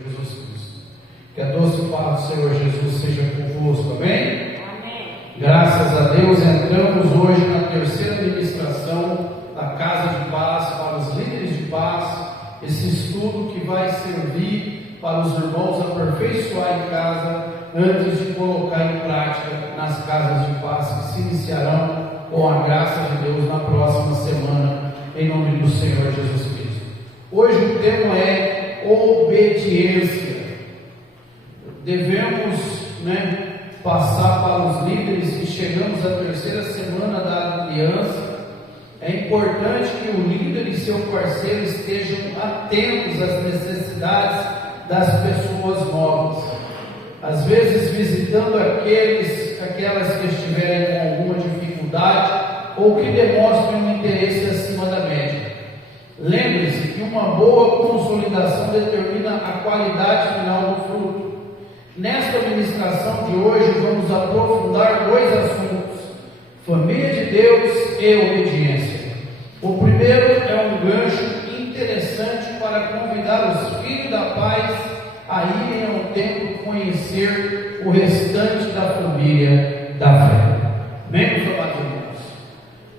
Jesus Cristo. Que a doce paz do Senhor Jesus seja convosco, amém? Amém. Graças a Deus, entramos hoje na terceira ministração da Casa de Paz para os líderes de paz, esse estudo que vai servir para os irmãos aperfeiçoar em casa, antes de colocar em prática nas casas de paz que se iniciarão com a graça de Deus na próxima semana, em nome do Senhor Jesus Cristo. Hoje o tema é obediência. Devemos passar para os líderes que chegamos à terceira semana da aliança. É importante que o líder e seu parceiro estejam atentos às necessidades das pessoas novas, às vezes visitando aquelas que estiverem com alguma dificuldade ou que demonstrem um interesse acima da média. Lembre-se que uma boa consolidação determina a qualidade final do fruto. Nesta ministração de hoje vamos aprofundar dois assuntos: família de Deus e obediência. O primeiro é um gancho interessante para convidar os filhos da paz a irem ao templo conhecer o restante da família da fé. Amém, meus amados irmãos?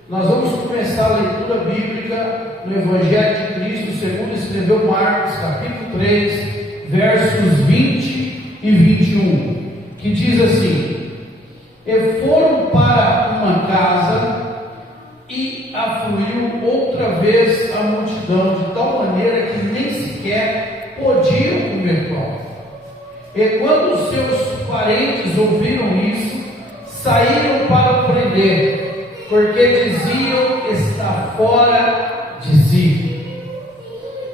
Nós vamos começar a leitura bíblica no Evangelho de Cristo, segundo escreveu Marcos, capítulo 3, versos 20 e 21, que diz assim: E foram para uma casa, e afluiu outra vez a multidão, de tal maneira que nem sequer podiam comer pão. E quando os seus parentes ouviram isso, saíram para prender, porque diziam: está fora de si.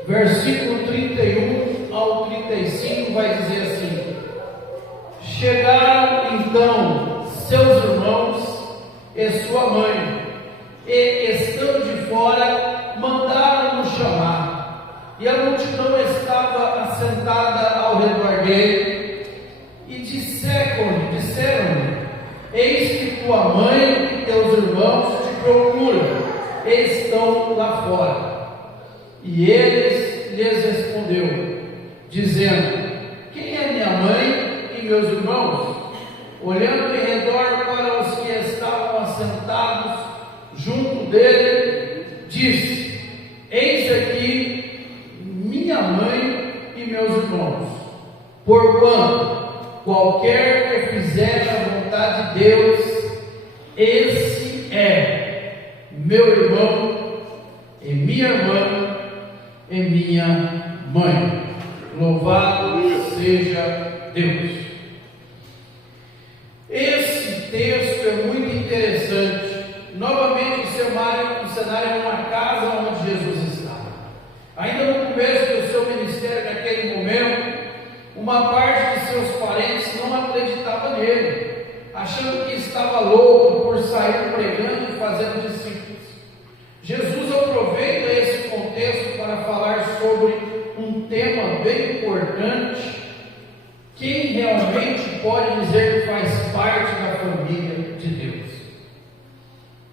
Versículo 31 ao 35 vai dizer assim: Chegaram então seus irmãos e sua mãe, e estando de fora, mandaram-no chamar. E a multidão estava assentada ao redor dele, e disseram-lhe: Eis que tua mãe e teus irmãos te procuram, e estão lá fora. E eles lhes respondeu, dizendo: Quem é minha mãe e meus irmãos? Olhando em redor para os que estavam assentados junto dele, disse: Eis aqui minha mãe e meus irmãos. Porquanto qualquer que fizer a vontade de Deus, esse é meu irmão e minha irmã e minha mãe. Louvado seja Deus. Esse texto é muito interessante. Novamente o cenário é uma casa onde Jesus estava. Ainda no começo do seu ministério, naquele momento, uma parte de seus parentes não acreditava nele, achando que estava louco por sair pregando e fazendo discípulos. Jesus aproveita esse contexto para falar sobre um tema bem importante. Quem realmente pode dizer que faz parte da família de Deus?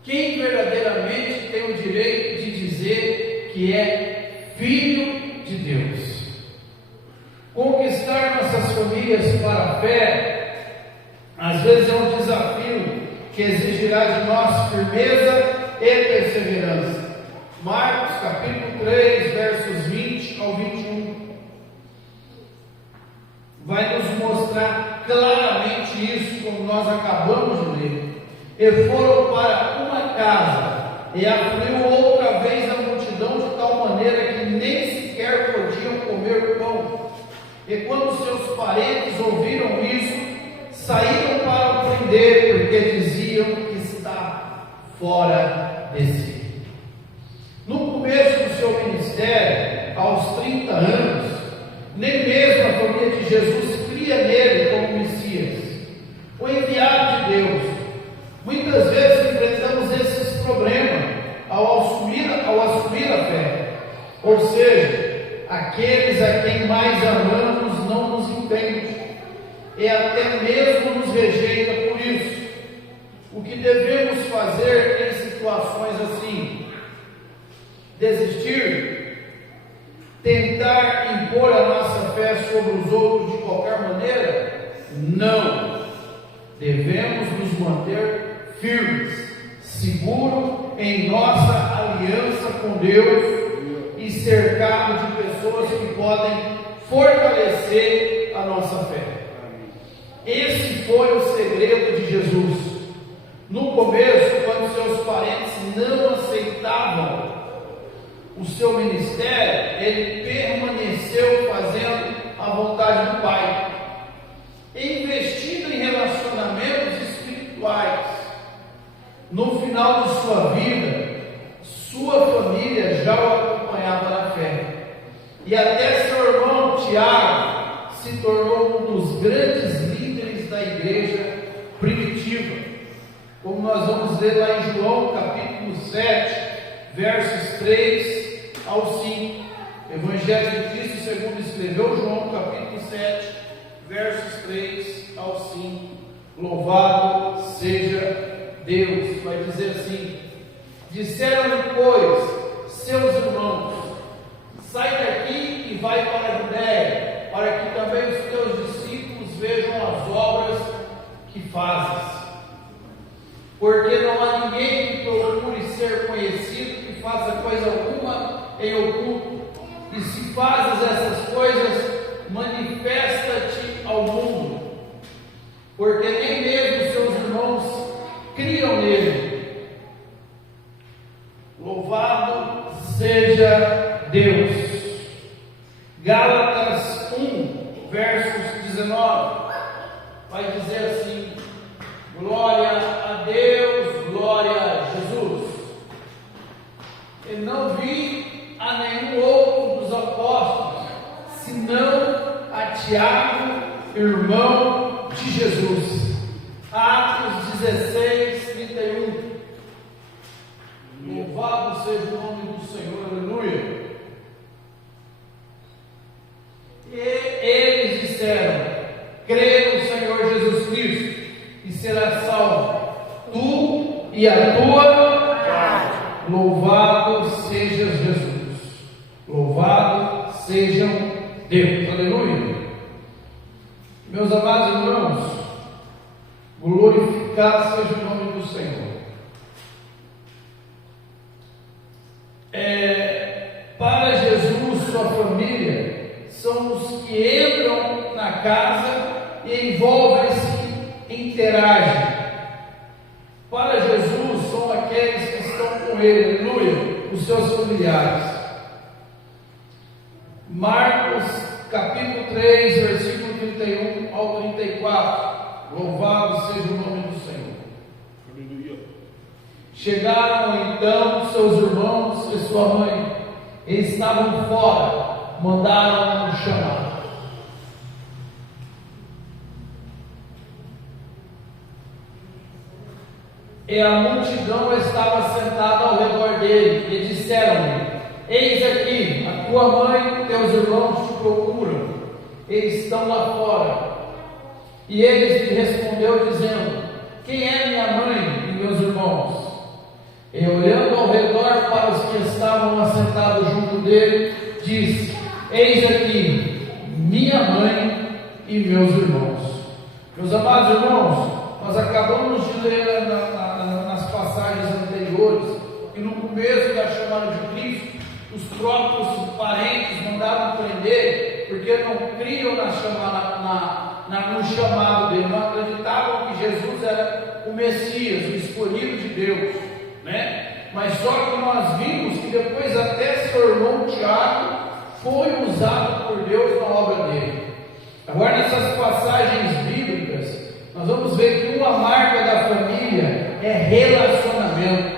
Quem verdadeiramente tem o direito de dizer que é filho de Deus? Conquistar nossas famílias para a fé, às vezes é um desafio que exigirá de nós firmeza e perseverança. Marcos capítulo 3, versos 20 ao 21, vai nos mostrar claramente isso, como nós acabamos de ler. E foram para uma casa, e afluiu outra vez a multidão, de tal maneira que nem sequer podiam comer pão. E quando seus parentes ouviram isso, saíram para prender, porque diziam que está fora de si. No começo do seu ministério, aos 30 anos, nem mesmo a família de Jesus cria nele como Messias, o enviado de Deus. Muitas vezes enfrentamos esses problemas ao assumir a fé, ou seja, aqueles a quem mais amamos não nos entendem e até mesmo nos rejeita por isso. O que devemos fazer em situações assim? Desistir? Tentar impor a nossa fé sobre os outros de qualquer maneira? Não. Devemos nos manter firmes, seguros em nossa aliança com Deus e cercados de pessoas que podem fortalecer a nossa fé. Esse foi o segredo de Jesus. No começo, quando seus parentes não aceitavam o seu ministério, ele permaneceu fazendo a vontade do Pai, investindo em relacionamentos espirituais. No final de sua vida, sua família já o acompanhava na fé, e até seu irmão Tiago se tornou um dos grandes líderes da igreja primitiva, como nós vamos ler lá em João capítulo 7, versos 3 ao 5. Evangelho de Cristo segundo escreveu João capítulo 7, versos 3 ao 5. Louvado seja Deus. Vai dizer assim: disseram-lhe, pois, seus irmãos: sai daqui e vai para a Judéia, para que também os teus discípulos vejam as obras que fazes. Porque não há ninguém que procure ser conhecido que faça coisa alguma em oculto. E se fazes essas coisas, manifesta-te ao mundo, porque nem mesmo seus irmãos criam nele. Louvado seja Deus. Gálatas 1, versos 19, vai dizer assim: glória a Deus, glória a Jesus. Eu não vi a nenhum outro dos apóstolos, senão a Tiago, irmão de Jesus. Atos 16, 31. Louvado seja o nome do Senhor, aleluia. E eles disseram: crê no Senhor Jesus Cristo e serás salvo, tu e a tua casa. Louvado seja Jesus. Louvado seja Deus. Aleluia. Meus amados irmãos, glorificado seja o nome do Senhor. Para Jesus, sua família são os que entram na casa e envolvem-se, interagem. Para Jesus são aqueles que estão com ele, aleluia, os seus familiares. Marcos capítulo 3, versículo 31 ao 34. Louvado seja o nome do Senhor. Aleluia. Chegaram então seus irmãos e sua mãe, eles estavam fora, mandaram-no chamar. E a multidão estava sentada ao redor dele, e disseram-lhe: eis aqui, a tua mãe e teus irmãos te procuram, eles estão lá fora. E ele lhe respondeu, dizendo: quem é minha mãe e meus irmãos? E olhando ao redor para os que estavam assentados junto dele, disse: eis aqui minha mãe e meus irmãos. Meus amados irmãos, nós acabamos de ler nas passagens anteriores que no começo da chamada de Cristo, os próprios parentes mandaram prender, porque não criam no chamado dele, não acreditavam que Jesus era o Messias, o escolhido de Deus, né? Mas só que nós vimos que depois até seu irmão Tiago foi usado por Deus na obra dele. Agora, nessas passagens bíblicas, nós vamos ver que uma marca da família é relacionamento.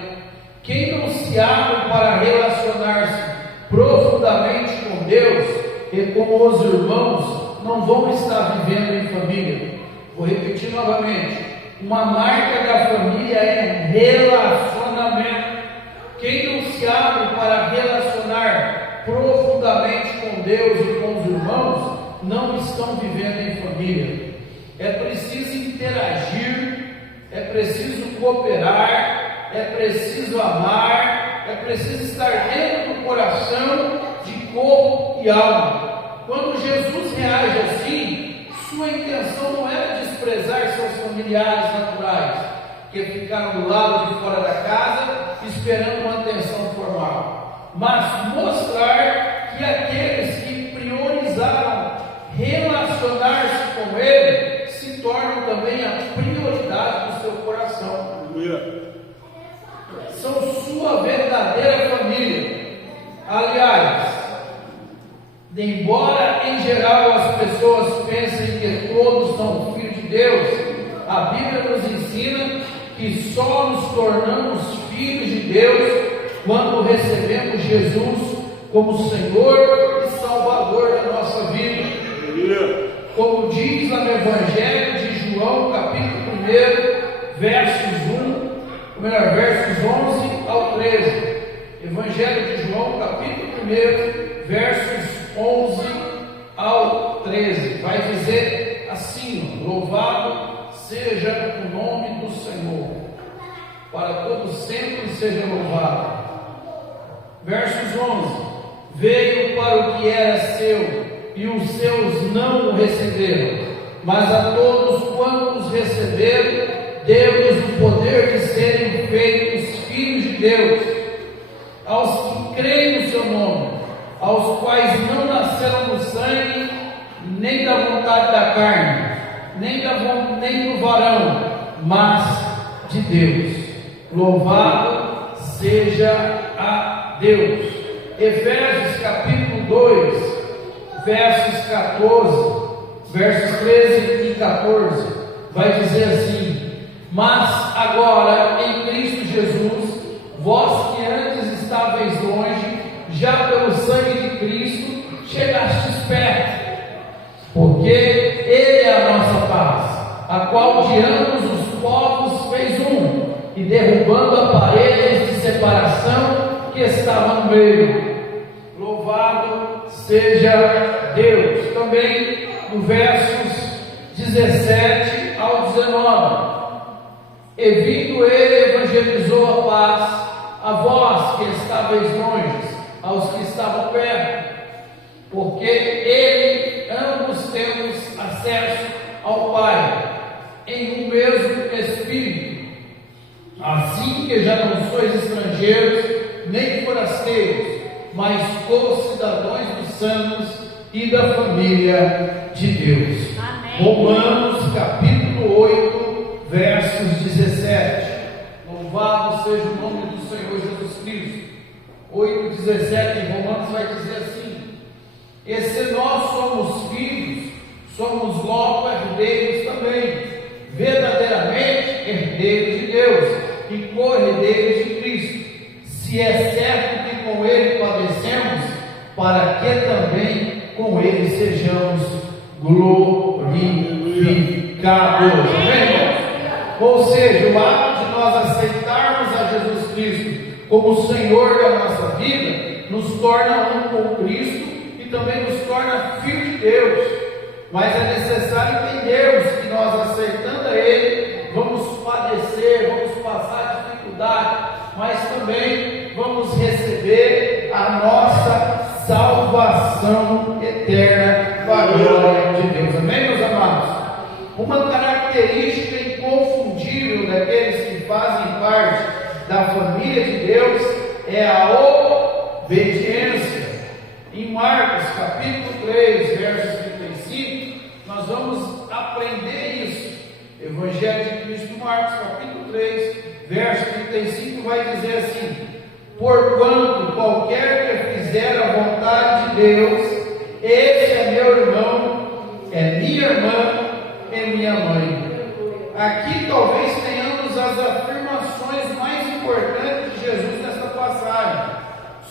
Quem não se abre para relacionar-se profundamente com Deus e com os irmãos, não vão estar vivendo em família. Vou repetir novamente: uma marca da família é relacionamento. Quem não se abre para relacionar profundamente com Deus e com os irmãos, não estão vivendo em família. É preciso interagir, é preciso cooperar, é preciso amar, é preciso estar dentro do coração de corpo e alma. quando Jesus reage assim, sua intenção não era desprezar seus familiares naturais, que ficaram do lado de fora da casa, esperando uma atenção formal, mas mostrar que aqueles que priorizaram relacionar-se com Ele, se tornam também a prioridade do seu coração. São sua verdadeira família. Aliás, embora em geral as pessoas pensem que todos são filhos de Deus, a Bíblia nos ensina que só nos tornamos filhos de Deus quando recebemos Jesus como Senhor e Salvador da nossa vida. Como diz lá no Evangelho de João, capítulo 1, versos 11 ao 13. Evangelho de João, capítulo 1, versos 11 ao 13. Vai dizer assim: louvado seja o nome do Senhor, para todos sempre seja louvado. Versos 11: veio para o que era seu, e os seus não o receberam, mas a todos quantos receberam, deu-lhes o poder de serem feitos filhos de Deus, aos que creem no seu nome, aos quais não nasceram do sangue, nem da vontade da carne, nem do varão, mas de Deus. Louvado seja a Deus. Efésios capítulo 2, versos 13 e 14, vai dizer assim: mas agora em Cristo Jesus, vós que antes estáveis longe, já pelo sangue de Cristo chegastes perto, porque Ele é a nossa paz, a qual de ambos os povos fez um, e derrubando a parede de separação que estava no meio. Louvado seja Deus. Também no versos 17 ao 19: e vindo Ele, evangelizou a paz a vós que estáveis longe, aos que estavam perto, porque Ele, ambos temos acesso ao Pai em um mesmo Espírito. Assim que já não sois estrangeiros nem forasteiros, mas co-cidadãos dos santos e da família de Deus. Amém. Romanos capítulo 8, versos 17. Louvado seja o nome do Senhor Jesus Cristo. 8,17 em Romanos vai dizer assim: e se nós somos filhos, somos logo herdeiros também, verdadeiramente herdeiros de Deus e co-herdeiros de Cristo, se é certo que com Ele padecemos, para que também com Ele sejamos glorificados. Amém? Ou seja, o ato de nós aceitarmos a Jesus Cristo como Senhor da nossa vida, nos torna um com Cristo e também nos torna filho de Deus. Mas é necessário entendermos que nós, aceitando a Ele, vamos padecer, vamos passar dificuldade, mas também vamos receber a nossa salvação eterna para a glória de Deus. Amém, meus amados? Uma característica inconfundível daqueles que fazem parte da família de Deus é a obediência. Em Marcos capítulo 3, versos 35, nós vamos aprender isso. Evangelho de Cristo, Marcos capítulo 3, verso 35, vai dizer assim: porquanto qualquer que fizer a vontade de Deus, esse é meu irmão, é minha irmã, é minha mãe. Aqui talvez tenhamos as afirmações mais importantes de Jesus nesta passagem.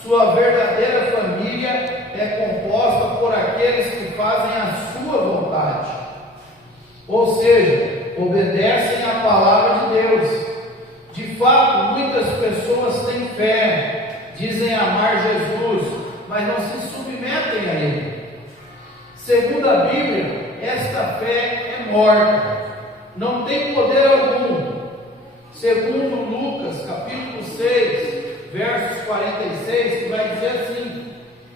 Sua verdadeira família é composta por aqueles que fazem a sua vontade, ou seja, obedecem à palavra de Deus. De fato, muitas pessoas têm fé, dizem amar Jesus, mas não se submetem a Ele. Segundo a Bíblia, esta fé é morta, não tem poder algum. Segundo Lucas, capítulo 6, versos 46, que vai dizer assim: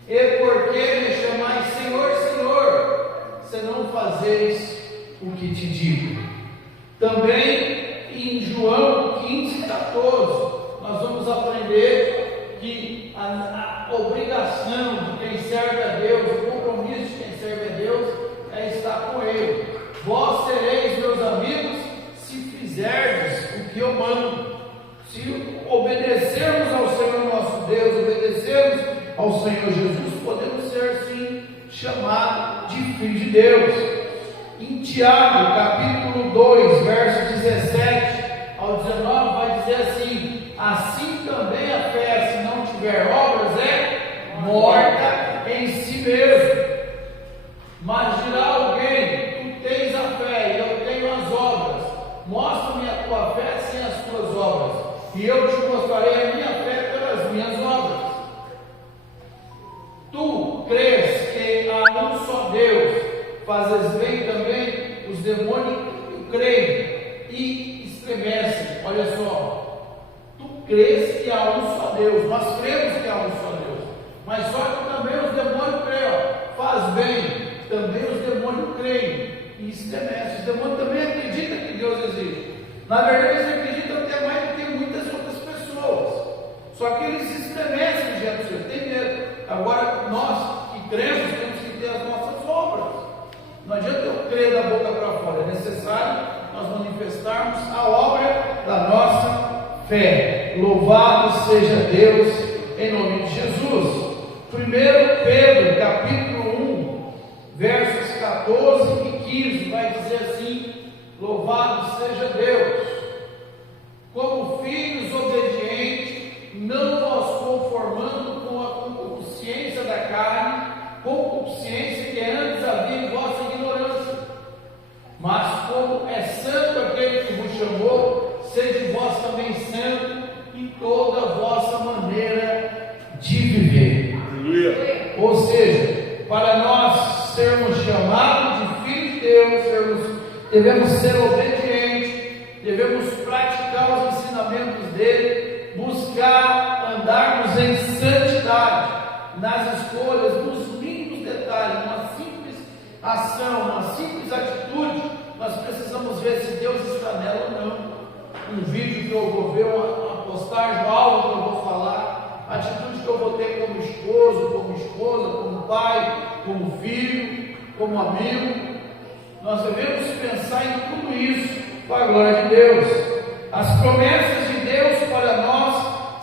e por que me chamais Senhor, Senhor, se não fazeres o que te digo. Também em João 15:14, nós vamos aprender que a obrigação de quem serve a Deus, o compromisso de quem serve a Deus é estar com Ele. Vós sereis meus amigos se fizerdes o que eu mando. Se obedecermos ao Senhor nosso Deus, obedecermos ao Senhor Jesus, podemos ser sim chamados de filhos de Deus. Em Tiago, capítulo 2, verso 17 ao 19, vai dizer assim: assim também a fé, se não tiver obras, é morta em si mesmo. Mas dirá alguém: tu tens a fé e eu tenho as obras. Mostra-me a tua fé sem as tuas obras, e eu te mostrarei a minha fé pelas minhas obras. Tu crês que há um só Deus, fazes bem também, os demônios creem e estremecem. Olha só, tu crês que há um só Deus, nós cremos que há um só Deus, mas só que também os demônios creem, faz bem, também os demônios creem e estremecem. Os demônios também acreditam que Deus existe. Na verdade, eles acreditam até mais do que muitas outras pessoas, só que eles se estremecem diante do Senhor, tem medo. Agora, nós que cremos, temos que ter as nossas obras. Não adianta eu crer da boca para fora, é necessário nós manifestarmos a obra da nossa fé. Louvado seja Deus em nome de Jesus. 1 Pedro, capítulo 1, versos 14 e 15, vai dizer assim: louvado seja Deus. Como filhos obedientes, não vos conformando com a concupiscência da carne, concupiscência que antes havia em vossa ignorância, mas como é santo aquele que vos chamou, sede vós também santo em toda a vossa maneira de viver. Aleluia. Ou seja, para nós sermos chamados de filhos de Deus, devemos ser obedientes, devemos praticar os ensinamentos dele, buscar andarmos em santidade, nas escolhas, nos mínimos detalhes, uma simples ação, uma simples atitude. Nós precisamos ver se Deus está nela ou não. Um vídeo que eu vou ver, uma postagem, algo que eu vou falar, a atitude que eu vou ter como esposo, como esposa, como pai, como filho, como amigo. Nós devemos pensar em tudo isso para a glória de Deus. As promessas de Deus para nós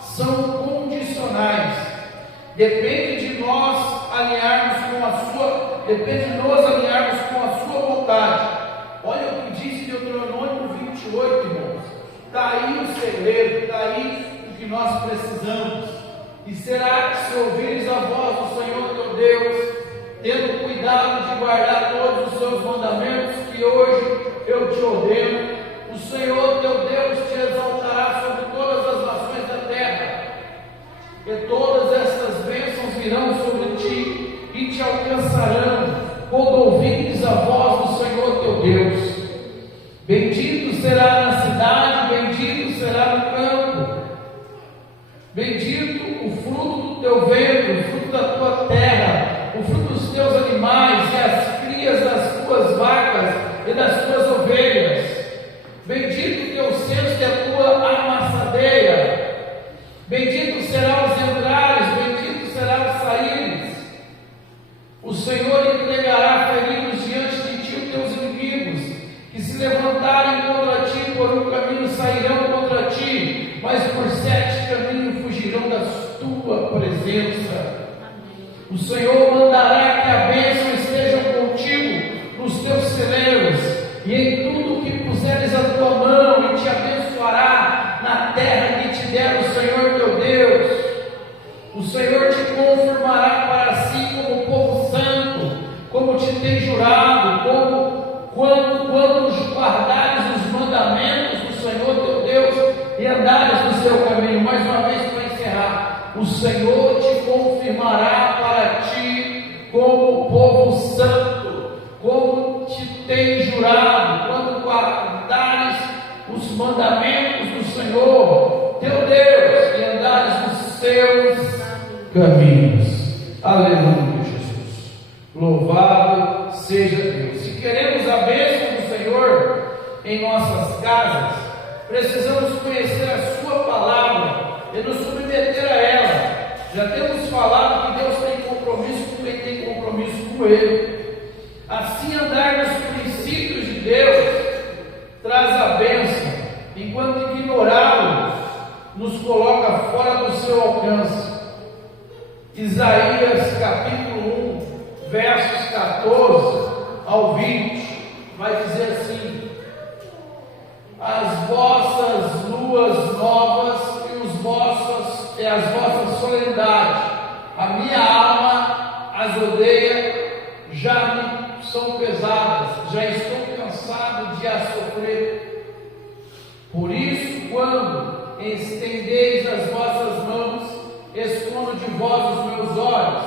são condicionais. Depende de nós alinharmos com a sua vontade. Olha o que diz Deuteronômio 28, irmãos. Está aí o segredo, está aí o que nós precisamos. E será que se ouvires a voz do Senhor teu Deus, tendo cuidado de guardar todos os seus mandamentos que hoje eu te ordeno, o Senhor teu Deus te exaltará sobre todas as nações da terra, e todas estas bênçãos virão sobre ti e te alcançarão quando ouvires a voz do Senhor teu Deus. Bendito será na cidade, bendito será no campo, bendito o fruto do teu ventre, o fruto da tua terra, o fruto dos teus animais e as crias das tuas vacas e das tuas ovelhas. Bendito o teu cesto e a tua amassadeira. Bendito será os entrares, bendito será os saíres. O Senhor entregará feridos diante de ti os teus inimigos, que se levantarem contra ti por um caminho sairão contra ti, mas por 7 caminhos fugirão da tua presença. O Senhor mandará que a bênção esteja contigo nos teus celeiros e em tudo que puseres a tua mão, e te abençoará na terra que te der o Senhor teu Deus. O Senhor te confirmará para si como povo santo, como te tem jurado, quando guardares os mandamentos do Senhor teu Deus e andares no seu caminho. Mais uma vez para encerrar, o Senhor te confirmará para ti como povo santo, como te tem jurado, quando guardares os mandamentos do Senhor teu Deus e andares nos seus caminhos. Aleluia, Jesus. Louvado seja Deus. queremos a bênção do Senhor em nossas casas, precisamos conhecer a Sua palavra e nos submeter a ela. Já temos falado que Deus tem compromisso com quem tem compromisso com Ele. Assim, andar nos princípios de Deus traz a bênção, enquanto ignorá-los nos coloca fora do seu alcance. Isaías capítulo 1, versos 14 ao 20, vai dizer assim: as vossas luas novas e as vossas solenidades, a minha alma as odeia, já me são pesadas, já estou cansado de as sofrer. Por isso, quando estendeis as vossas mãos, escondo de vós os meus olhos,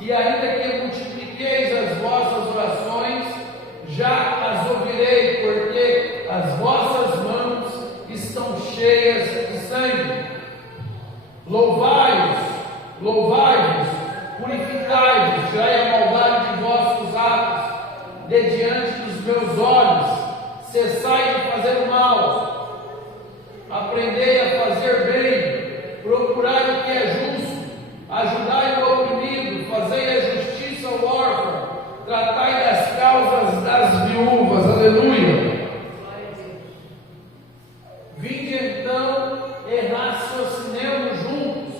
e ainda que multipliqueis as vossas orações, já as ouvirei, porque as vossas mãos estão cheias de sangue. Louvai-vos, purificai-vos, tirai a maldade de vossos atos, de diante dos meus olhos, cessai de fazer o mal, aprendei a fazer bem, procurai o que é justo, ajudai o oprimido, fazei a justiça ao órfão, tratai das causas das viúvas. Aleluia. Vinde então e raciocinemos juntos,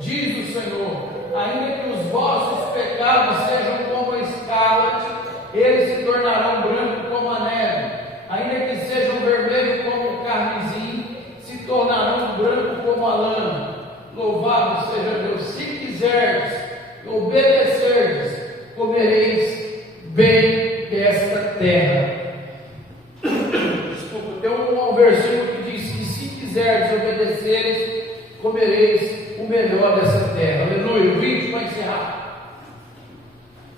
diz o Senhor. Ainda que os vossos pecados sejam como a escarlate, eles se tornarão brancos como a neve. Ainda que sejam vermelhos como o carmesim, se tornarão brancos como a lã. Louvado seja Deus. Se quiserdes obedecerdes, comereis bem desta terra. Desculpa, tem um versículo que diz que se quiserdes obedeceres, comereis o melhor dessa terra. Aleluia. O vídeo vai encerrar.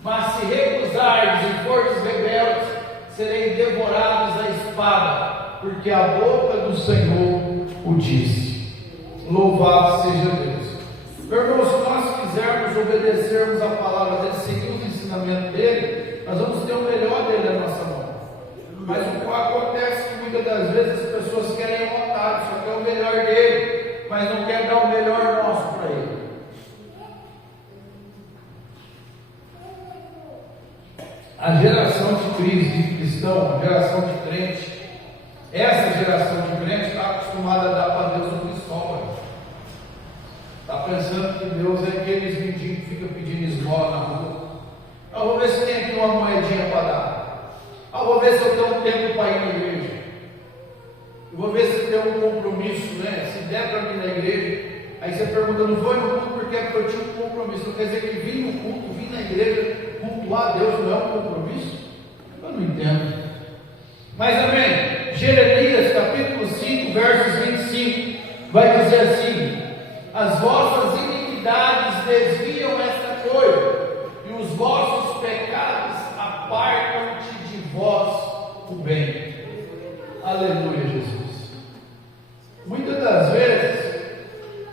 Mas se recusardes e fordes rebeldes, sereis devorados à espada, porque a boca do Senhor o disse. Louvado seja Deus. Meu irmão, se nós quisermos obedecermos a palavra dele, seguir os ensinamentos dele, nós vamos ter o melhor dele na nossa mão. Mas o que acontece é que muitas das vezes as pessoas querem a vontade, só quer o melhor dele, mas não quer dar o melhor nosso para ele. A geração de cristão, a geração de crente, essa geração de crente está acostumada a dar para Deus um pistola. Está pensando que Deus é aqueles mendigos que ficam pedindo esmola na rua. Eu vou ver se tem aqui uma moedinha para dar. Eu vou ver se eu tenho um tempo para ir na igreja. Eu vou ver se tem um compromisso, né? Se der para vir na igreja. Aí você pergunta, não foi no culto porque eu tinha um compromisso. Não quer dizer que vir no culto, vir na igreja, cultuar a Deus não é um compromisso? Eu não entendo. Mas amém. Jeremias capítulo 5, versos 25, vai dizer assim: as vossas iniquidades desviam esta coisa, e os vossos pecados apartam-te de vós o bem. Aleluia, Jesus. Muitas das vezes,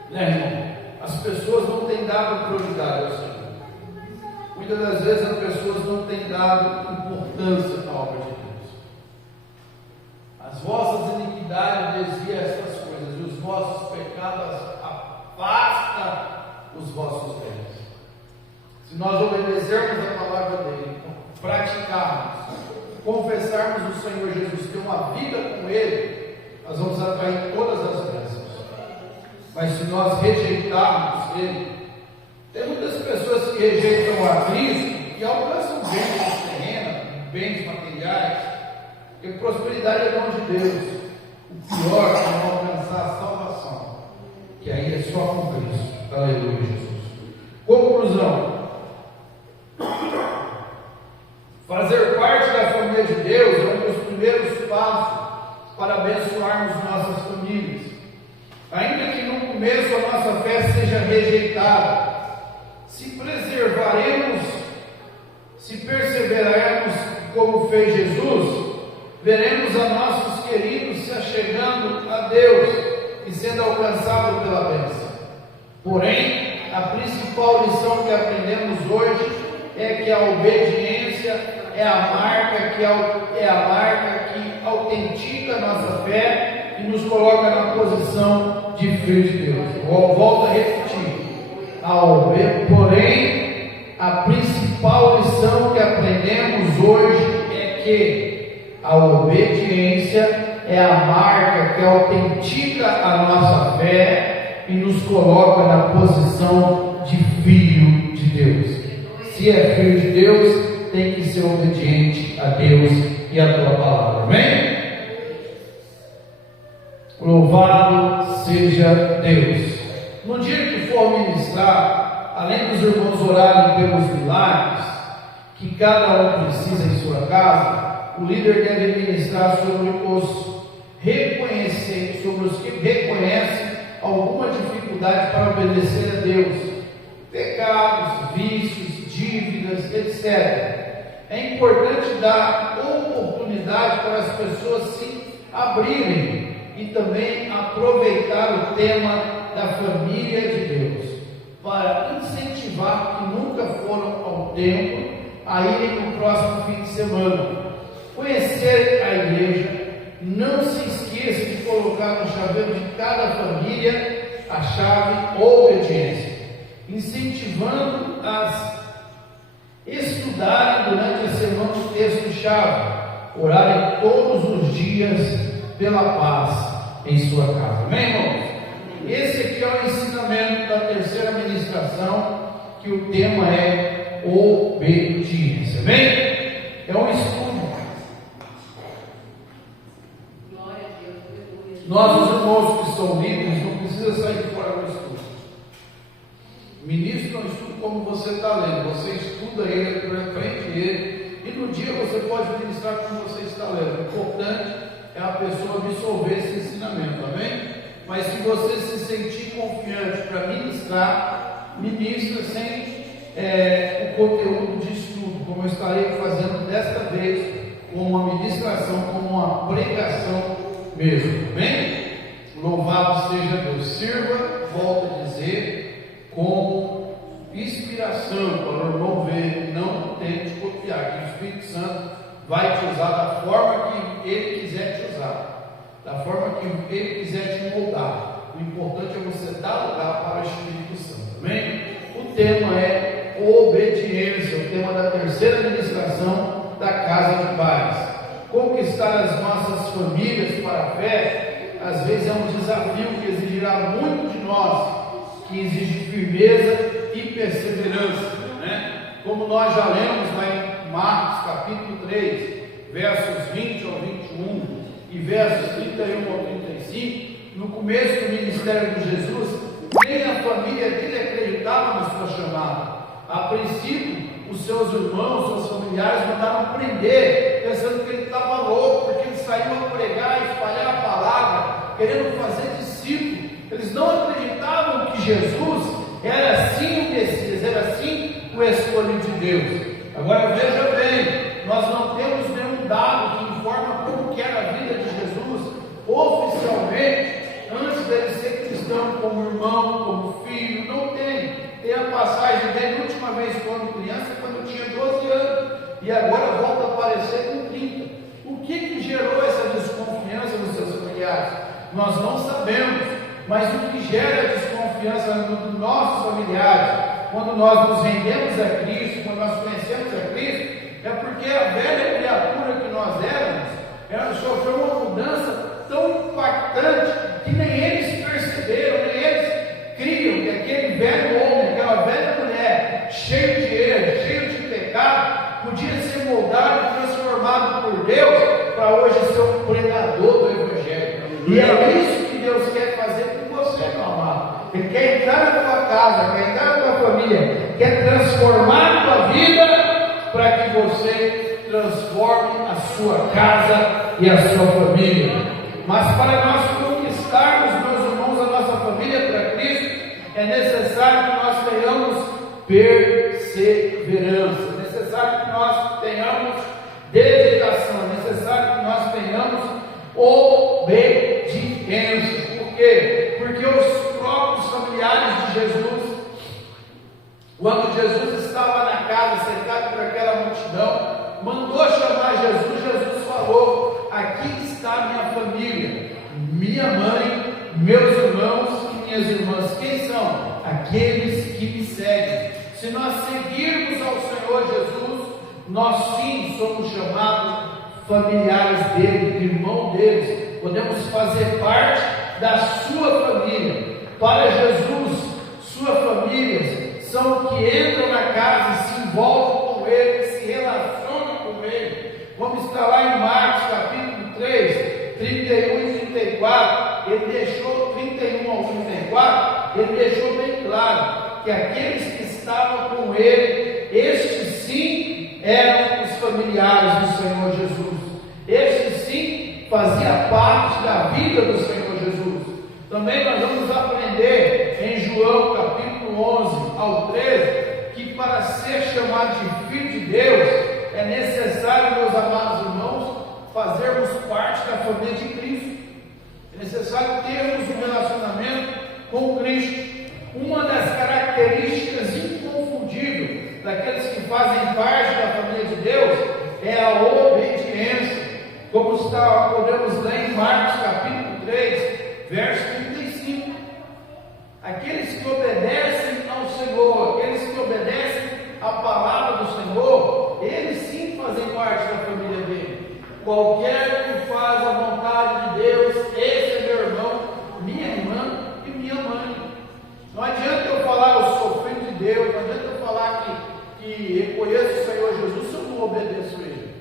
né, irmão, as pessoas não têm dado prioridade ao Senhor. Muitas das vezes as pessoas não têm dado importância à obra de Deus. As vossas iniquidades desviam estas coisas, e os vossos pecados afastam os vossos bens. Se nós obedecermos a palavra dele, praticarmos, confessarmos o Senhor Jesus, ter uma vida com Ele, nós vamos atrair todas as bênçãos. Mas se nós rejeitarmos Ele, tem muitas pessoas que rejeitam a Cristo e alcançam bens terrenos, bens materiais, porque prosperidade é dom de Deus. O pior é não alcançar a salvação, que aí é só com Cristo. Aleluia, Jesus. Conclusão: fazer parte da família de Deus é um dos primeiros passos para abençoarmos nossas famílias. Ainda que no começo a nossa fé seja rejeitada, se preservaremos, se perseverarmos como fez Jesus, veremos a nossos queridos se achegando a Deus e sendo alcançados pela bênção. Porém, a principal lição que aprendemos hoje é que a obediência é a marca que autentica a nossa fé e nos coloca na posição de filho de Deus. Volto a repetir. Porém, a principal lição que aprendemos hoje é que a obediência é a marca que autentica a nossa fé e nos coloca na posição de filho de Deus. Se é filho de Deus, tem que ser obediente a Deus e a tua palavra. Amém? Louvado seja Deus. No dia que for ministrar, além dos irmãos orarem pelos milagres que cada um precisa em sua casa, o líder deve ministrar sobre os que reconhecem alguma dificuldade para obedecer a Deus, pecados, vícios, dívidas, etc. É importante dar oportunidade para as pessoas se abrirem e também aproveitar o tema da família de Deus, para incentivar que nunca foram ao templo a irem no próximo fim de semana. Conhecer a igreja, não se esqueça de colocar no chaveiro de cada família a chave obediência, incentivando as estudarem durante a semana o texto-chave, orarem todos os dias pela paz em sua casa. Amém, irmãos? Esse aqui é o ensinamento da terceira ministração, que o tema é obediência. Amém? É um estudo. Glória a Deus. Nós, os irmãos que são líderes, não precisa sair fora do estudo. Ministro é um estudo como você está lendo. Você estuda ele, aprende ele, e no dia você pode ministrar como você está lendo. O importante é a pessoa absorver esse ensinamento. Amém? Mas se você se sentir confiante para ministrar, ministra sem o conteúdo de estudo, como eu estarei fazendo desta vez, como uma ministração, como uma pregação mesmo. Amém? Louvado seja Deus. Sirva, volto a dizer, com inspiração, para o irmão ver, não tente copiar, que o Espírito Santo vai te usar da forma que Ele quiser te usar, da forma que Ele quiser te moldar. O importante é você dar lugar para o Espírito Santo. Amém? O tema é obediência, o tema da terceira ministração da Casa de Paz. Conquistar as nossas famílias para a fé, às vezes é um desafio que exigirá muito de nós, que exige firmeza e perseverança, né? Como nós já lemos lá em Marcos capítulo 3, versos 20 ao 21 e versos 31 ao 35, no começo do ministério de Jesus, nem a família dele acreditava na sua chamada. A princípio, os seus irmãos, seus familiares mandaram prender, pensando que ele estava louco, porque ele saiu a pregar e espalhar a palavra, querendo fazer discípulo. Eles não acreditavam que Jesus era assim o Messias, era assim o escolhido de Deus. Agora veja bem, nós não temos nenhum dado que informa como que era a vida de Jesus oficialmente, antes dele ser cristão, como irmão, como filho. Não tem. Tem a passagem dele, a última vez quando criança, quando tinha 12 anos, e agora volta a aparecer com 30. O que gerou essa desconfiança nos seus familiares? Nós não sabemos, mas o que gera desconfiança nos nossos familiares, quando nós nos rendemos a Cristo, quando nós conhecemos a Cristo, é porque a velha criatura que nós éramos, ela sofreu uma mudança tão impactante que nem eles perceberam, nem eles criam que aquele velho homem, aquela velha mulher, cheio de erros, cheio de pecado, podia ser moldado e transformado por Deus para hoje ser um pregador do Evangelho. E é isso que Deus quer fazer com você, meu amado. Ele quer entrar na tua casa, quer entrar na tua família, quer transformar a tua vida para que você transforme a sua casa e a sua família. Mas para nós conquistarmos, meus irmãos, a nossa família para Cristo, é necessário que nós tenhamos perseverança, é necessário que nós tenhamos dedicação, é necessário que nós tenhamos obediência. Por quê? Porque os próprios familiares de Jesus, quando Jesus estava na casa, cercado por aquela multidão, mandou chamar Jesus, Jesus falou: aqui está minha família, minha mãe, meus irmãos e minhas irmãs. Quem são? Aqueles que me seguem. Se nós seguirmos ao Senhor Jesus, nós sim somos chamados familiares dele, irmão deles, podemos fazer parte da sua família. Para Jesus, sua família são que entram na casa, se envolvem com ele, se relacionam com ele. Como está lá em Marcos capítulo 3, 31 e 34, ele deixou 31 ao 34, ele deixou bem claro que aqueles que estavam com ele, estes sim eram os familiares do Senhor Jesus. Estes sim fazia parte da vida do Senhor Jesus. Também nós vamos aprender em João capítulo 11 ao 13, que para ser chamado de filho de Deus, é necessário, meus amados irmãos, fazermos parte da família de Cristo. É necessário termos um relacionamento com Cristo. Uma das características inconfundíveis daqueles que fazem parte da família de Deus é a obediência. Como podemos ler em Marcos capítulo 3, verso 35. Aqueles que obedecem ao Senhor, aqueles que obedecem à palavra do Senhor, eles sim fazem parte da família dele. Qualquer que faz a vontade de Deus, esse é meu irmão, minha irmã e minha mãe. Não adianta eu falar, eu sou filho de Deus, não adianta eu falar que eu conheço o Senhor Jesus se eu não obedeço a Ele.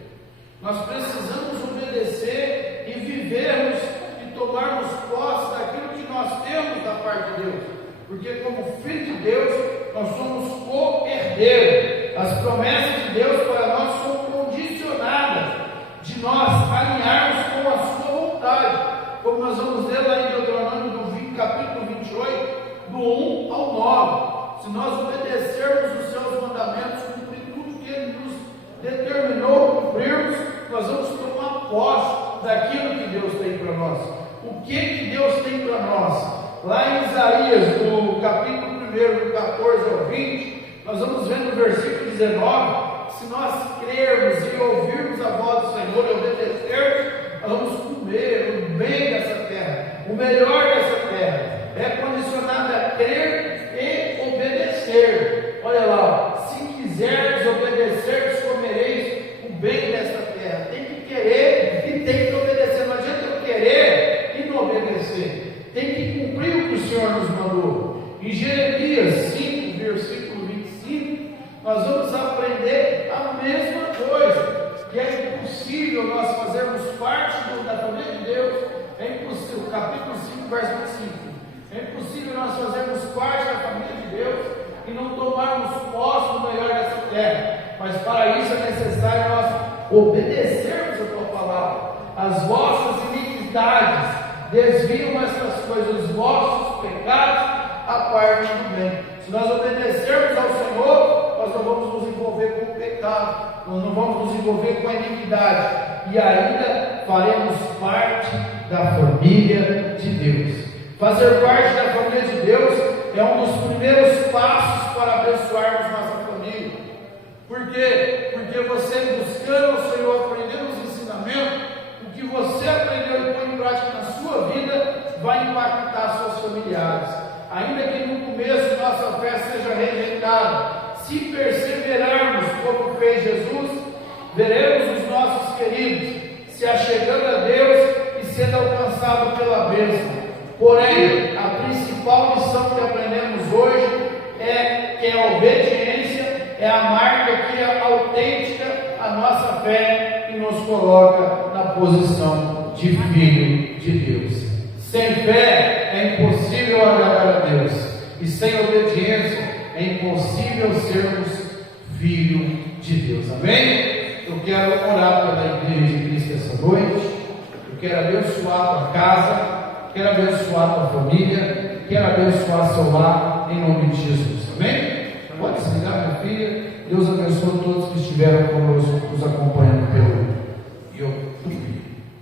Nós precisamos obedecer e vivermos e tomarmos posse daquilo que nós temos da parte de Deus, porque como filho de Deus, nós somos co-herdeiros. As promessas de Deus para nós são condicionadas de nós alinharmos com a sua vontade, como nós vamos ler lá em Deuteronômio do capítulo 28, do 1 ao 9. Se nós obedecermos os seus mandamentos, cumprir tudo que Ele nos determinou cumprirmos, nós vamos tomar posse daquilo que Deus tem para nós. O que Deus tem para nós? Lá em Isaías, no capítulo 1, do 14 ao 20, nós vamos ver no versículo 19, se nós crermos e ouvirmos a voz do Senhor e obedecermos, nós vamos comer o bem dessa terra, o melhor dessa terra. É condicionado a crer e obedecer. Olha lá, se quiseres obedecer, comereis o bem dessa terra. Tem que querer e tem que obedecer. Não adianta eu querer e não obedecer. Tem que cumprir o que o Senhor nos mandou. Em Jeremias 5, versículo 25, nós vamos aprender a mesma coisa, que é impossível nós fazermos parte da família de Deus. É impossível, capítulo 5, verso 25. É impossível nós fazermos parte da família de Deus e não tomarmos posse do melhor dessa terra. Mas para isso é necessário nós obedecermos a tua palavra. As vossas iniquidades desviam essas coisas, os vossos pecados a parte do bem. Se nós obedecermos ao Senhor, nós não vamos nos envolver com o pecado, nós não vamos nos envolver com a iniquidade, e ainda faremos parte da família de Deus. Fazer parte da família de Deus é um dos primeiros passos para abençoarmos nossa família. Por quê? Porque você buscando o Senhor, aprendendo os ensinamentos, o que você aprendeu e põe em prática na sua vida, vai impactar seus familiares. Ainda que no começo nossa fé seja rejeitada, se perseverarmos como fez Jesus, veremos os nossos queridos se achegando a Deus e sendo alcançados pela bênção. Porém, a principal lição que aprendemos hoje é que a obediência é a marca que é autêntica a nossa fé e nos coloca na posição de filho de Deus. Sem fé é impossível agradar a Deus, e sem obediência é impossível sermos filho de Deus. Amém? Eu quero orar pela igreja de Cristo essa noite. Eu quero abençoar a tua casa, quero abençoar a tua família, quero abençoar seu lar, em nome de Jesus. Amém? Pode se ligar, minha filha. Deus abençoe todos que estiveram conosco, nos acompanhando pelo YouTube.